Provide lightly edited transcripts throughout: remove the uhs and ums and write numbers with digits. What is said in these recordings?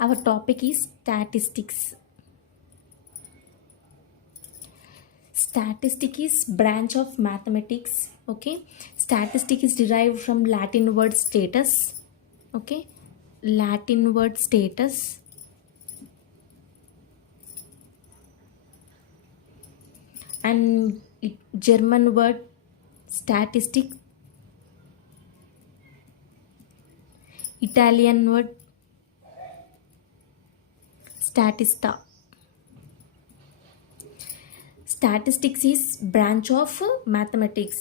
Our topic is statistics. Statistic is branch of mathematics. Okay, statistic is derived from Latin word status. Okay, Latin word status, and German word statistic, Italian word statista. Statistics is branch of mathematics.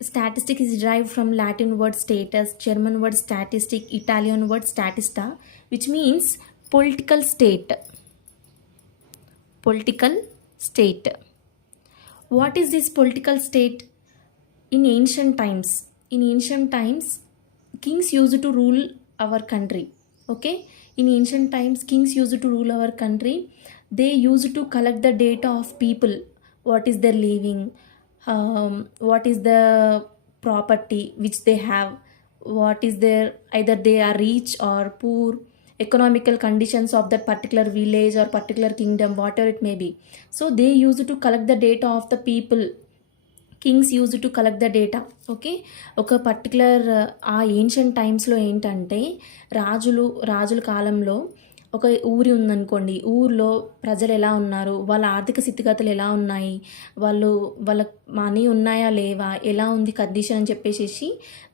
Statistic is derived from Latin word status, German word statistic, Italian word statista, which means political state. Political state. What is this political state? In ancient times, kings used to rule our country. Okay, in ancient times, kings used to rule our country. They used to collect the data of people. What is their living? What is the property which they have? What is their, either they are rich or poor, economical conditions of that particular village or particular kingdom, whatever it may be. So they used to collect the data of the people. Kings use to collect the data. Okay, ఒక particular ఆ ancient టైమ్స్లో ఏంటంటే రాజుల కాలంలో ఒక ఊరి ఉందనుకోండి, ఊర్లో ప్రజలు ఎలా ఉన్నారు, వాళ్ళ ఆర్థిక స్థితిగతులు ఎలా ఉన్నాయి, వాళ్ళ మనీ ఉన్నాయా లేవా, ఎలా ఉంది కండిషన్ అని చెప్పేసి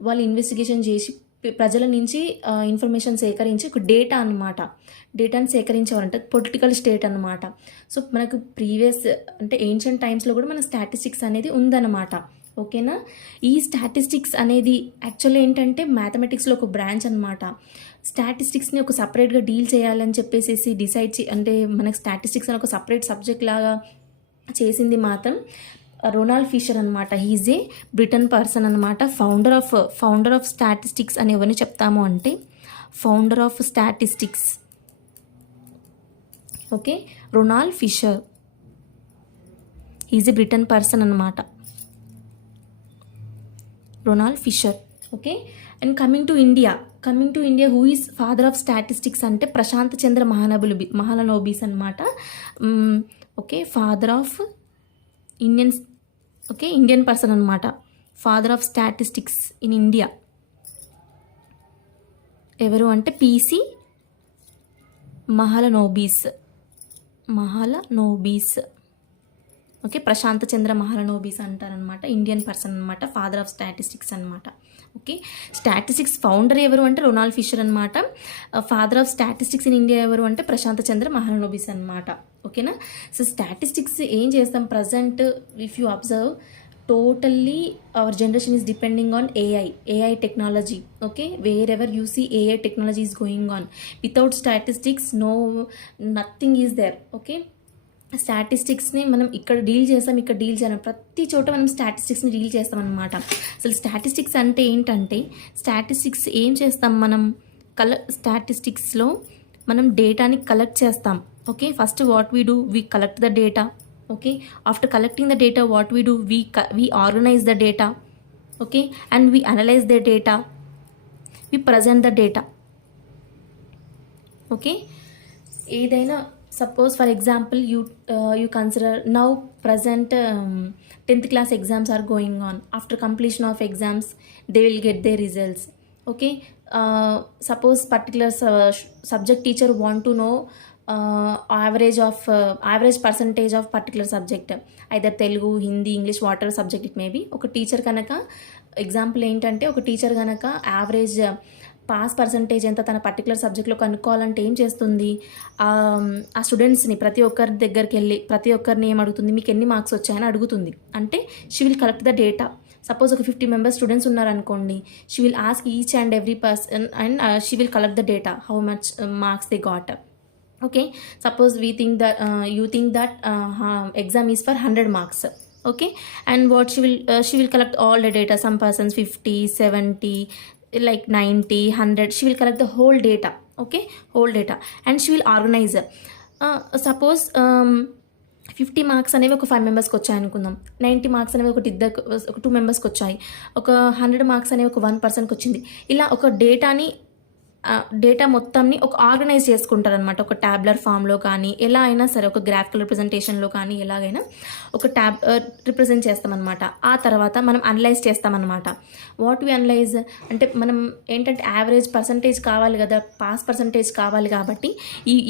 వాళ్ళు ఇన్వెస్టిగేషన్ చేసి ప్రజల నుంచి ఇన్ఫర్మేషన్ సేకరించి ఒక డేటా అనమాట, డేటాని సేకరించేవారంట, పొలిటికల్ స్టేట్ అనమాట. సో మనకు ప్రీవియస్ అంటే ఏన్షియంట్ టైమ్స్లో కూడా మన స్టాటిస్టిక్స్ అనేది ఉందన్నమాట. ఓకేనా, ఈ స్టాటిస్టిక్స్ అనేది యాక్చువల్లీ ఏంటంటే మ్యాథమెటిక్స్లో ఒక బ్రాంచ్ అనమాట. స్టాటిస్టిక్స్ని ఒక సపరేట్గా డీల్ చేయాలని చెప్పేసి అంటే మనకు స్టాటిస్టిక్స్ అని ఒక సపరేట్ సబ్జెక్ట్ లాగా చేసింది మాత్రం రొనాల్డ్ ఫిషర్ అనమాట. హీజ్ ఏ బ్రిటన్ పర్సన్ అనమాట. ఫౌండర్ ఆఫ్ స్టాటిస్టిక్స్ అని ఎవరిని చెప్తాము అంటే founder of statistics. Okay, Ronald Fisher, he's a Britain person అనమాట, Ronald Fisher. Okay, and coming to India who is father of statistics అంటే ప్రశాంత్ చంద్ర మహాలనోబిస్ అనమాట. Okay, father of Indian person అనమాట, father of statistics in India. ఎవరు అంటే PC Mahalanobis. Okay, Prashant Chandra Mahalanobis అంటారనమాట. Indian person అనమాట, father of statistics అనమాట. Okay, statistics founder ఎవరు అంటే రొనాల్డ్ ఫిషర్ అనమాట. Father of statistics in India ఎవరు అంటే ప్రశాంత్ చంద్ర మహాలనోబిస్ అనమాట. ఓకేనా, సో స్టాటిస్టిక్స్ ఏం చేస్తాం present, if you observe, totally our generation is depending on AI technology. Okay, wherever you see AI technology is going on. Without statistics, nothing is there. Okay, స్టాటిస్టిక్స్ని మనం ఇక్కడ deal చేయాలి, ప్రతి చోట మనం స్టాటిస్టిక్స్ని డీల్ చేస్తాం అనమాట. అసలు స్టాటిస్టిక్స్ అంటే ఏంటంటే, స్టాటిస్టిక్స్ ఏం చేస్తాం మనం, స్టాటిస్టిక్స్లో మనం డేటాని కలెక్ట్ చేస్తాం. Okay, first what we do, we collect the data. Okay, after collecting the data, what we do, we organize the data. Okay, and we analyze the data, we present the data. Okay, ఏదైనా suppose for example you consider now present 10th class exams are going on. After completion of exams they will get their results. Okay, suppose particular subject teacher want to know average percentage of particular subject, either Telugu, Hindi, English, whatever subject it may be. ఒక teacher కనుక example ఏంటంటే, ఒక teacher కనుక average pass percentage ఎంత తన particular సబ్జెక్ట్లో కనుక్కోవాలంటే ఏం చేస్తుంది, ఆ స్టూడెంట్స్ని ప్రతి ఒక్కరి దగ్గరికి వెళ్ళి ప్రతి ఒక్కరిని ఏం అడుగుతుంది, మీకు ఎన్ని మార్క్స్ వచ్చాయని అడుగుతుంది. అంటే she will collect the data. Suppose ఒక 50 members స్టూడెంట్స్ ఉన్నారనుకోండి, she will ask each and every person and she will collect the data, how much marks they got. Okay, suppose you think that exam is for 100 marks. Okay, and what she will collect all the data, some persons 50, 70, like 90, 100, she will collect the whole data. Okay, whole data, and she will organize. Suppose 50 marks అనేవి ఒక 5 మెంబర్స్కి వచ్చాయి అనుకుందాం, 90 marks అనేవి ఒక 2 మెంబర్స్కి వచ్చాయి, ఒక 100 మార్క్స్ అనేవి ఒక 1 పర్సన్కి వచ్చింది. ఇలా ఒక డేటాని డేటా మొత్తంని ఒక ఆర్గనైజ్ చేసుకుంటారనమాట. ఒక ట్యాబ్లర్ ఫామ్‌లో కానీ, ఎలా అయినా సరే ఒక గ్రాఫికల్ రిప్రజెంటేషన్‌లో కానీ ఎలాగైనా ఒక రిప్రజెంట్ చేస్తామనమాట. ఆ తర్వాత మనం అనలైజ్ చేస్తామనమాట. వాట్ వి అనలైజ్ అంటే మనం ఏంటంటే యావరేజ్ పర్సంటేజ్ కావాలి కదా! పాస్ పర్సంటేజ్ కావాలి కాబట్టి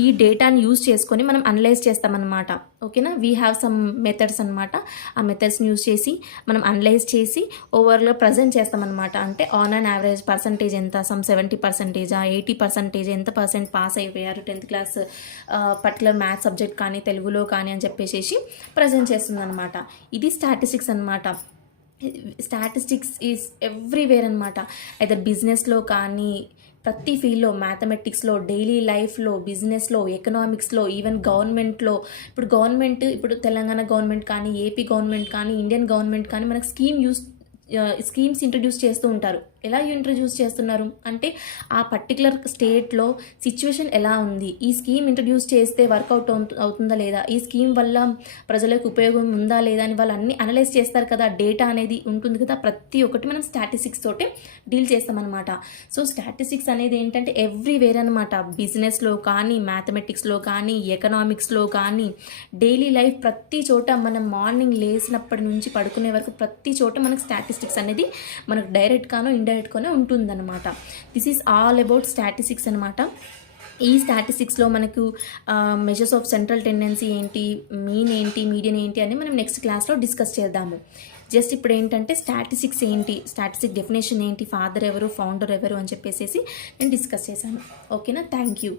ఈ డేటాని యూజ్ చేసుకొని మనం అనలైజ్ చేస్తామనమాట. ఓకేనా? వీ హ్యావ్ సమ్ మెథడ్స్ అనమాట. ఆ మెథడ్స్ని యూజ్ చేసి మనం అనలైజ్ చేసి ఓవర్‌లో ప్రజెంట్ చేస్తామన్నమాట. అంటే ఆన్ అండ్ యావరేజ్ పర్సంటేజ్ ఎంత, సమ్ 70%, 80% ఎంత పర్సెంట్ పాస్ అయిపోయారు 10th class particular maths subject కానీ తెలుగులో కానీ అని చెప్పేసి ప్రజెంట్ చేస్తుందన్నమాట. ఇది స్టాటిస్టిక్స్ అనమాట. స్టాటిస్టిక్స్ ఈజ్ ఎవ్రీవేర్ అనమాట. అయితే బిజినెస్లో కానీ ప్రతి ఫీల్డ్లో, మ్యాథమెటిక్స్లో, డైలీ లైఫ్లో, బిజినెస్లో, ఎకనామిక్స్లో, ఈవెన్ గవర్నమెంట్లో. ఇప్పుడు తెలంగాణ గవర్నమెంట్ కానీ, ఏపీ గవర్నమెంట్ కానీ, ఇండియన్ గవర్నమెంట్ కానీ మనకు స్కీమ్స్ ఇంట్రడ్యూస్ చేస్తూ ఉంటారు. ఎలా ఇంట్రడ్యూస్ చేస్తున్నారు అంటే ఆ పర్టికులర్ స్టేట్లో సిచ్యువేషన్ ఎలా ఉంది, ఈ స్కీమ్ ఇంట్రడ్యూస్ చేస్తే వర్కౌట్ అవుతుందా లేదా, ఈ స్కీమ్ వల్ల ప్రజలకు ఉపయోగం ఉందా లేదా అని వాళ్ళు అన్ని అనలైజ్ చేస్తారు కదా. డేటా అనేది ఉంటుంది కదా, ప్రతి ఒక్కటి మనం స్టాటిస్టిక్స్ తోటే డీల్ చేస్తామన్నమాట. సో స్టాటిస్టిక్స్ అనేది ఏంటంటే ఎవ్రీవేర్ అనమాట. బిజినెస్లో కానీ, మ్యాథమెటిక్స్లో కానీ, ఎకనామిక్స్లో కానీ, డైలీ లైఫ్ ప్రతి చోట మనం మార్నింగ్ లేచినప్పటి నుంచి పడుకునే వరకు ప్రతి చోట మనకు స్టాటిస్టిక్స్ అనేది మనకు డైరెక్ట్గానో ఇండైరెక్ట్గానే ఉంటుందన్నమాట. This is all about statistics అనమాట. ఈ స్టాటిస్టిక్స్లో మనకు మెజర్స్ ఆఫ్ సెంట్రల్ టెండెన్సీ ఏంటి, మీన్ ఏంటి, మీడియన్ ఏంటి అని మనం నెక్స్ట్ క్లాస్లో డిస్కస్ చేద్దాము. జస్ట్ ఇప్పుడు ఏంటంటే స్టాటిస్టిక్స్ ఏంటి, స్టాటిస్టిక్ డెఫినేషన్ ఏంటి, ఫాదర్ ఎవరు, ఫౌండర్ ఎవరు అని చెప్పేసి నేను డిస్కస్ చేశాను. ఓకేనా? Thank you.